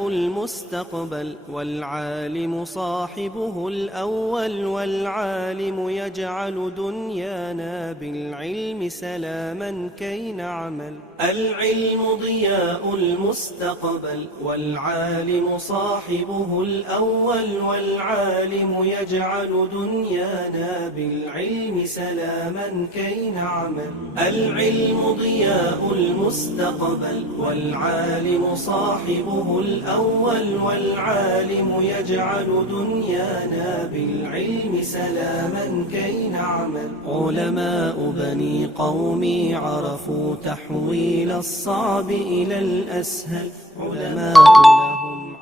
المستقبل والعالم صاحبه الأول والعالم يجعل دنيانا بالعلم سلاما كي نعمل. العلم ضياء المستقبل والعالم صاحبه الأول والعالم يجعل دنيانا بالعلم سلاما كي نعمل. العلم ضياء المستقبل والعالم صاحبه الأول والعالم يجعل دنيانا بالعلم سلاما كي نعمل. علماء بني قومي عرفوا تحويل الصعب إلى الأسهل. علماء لهم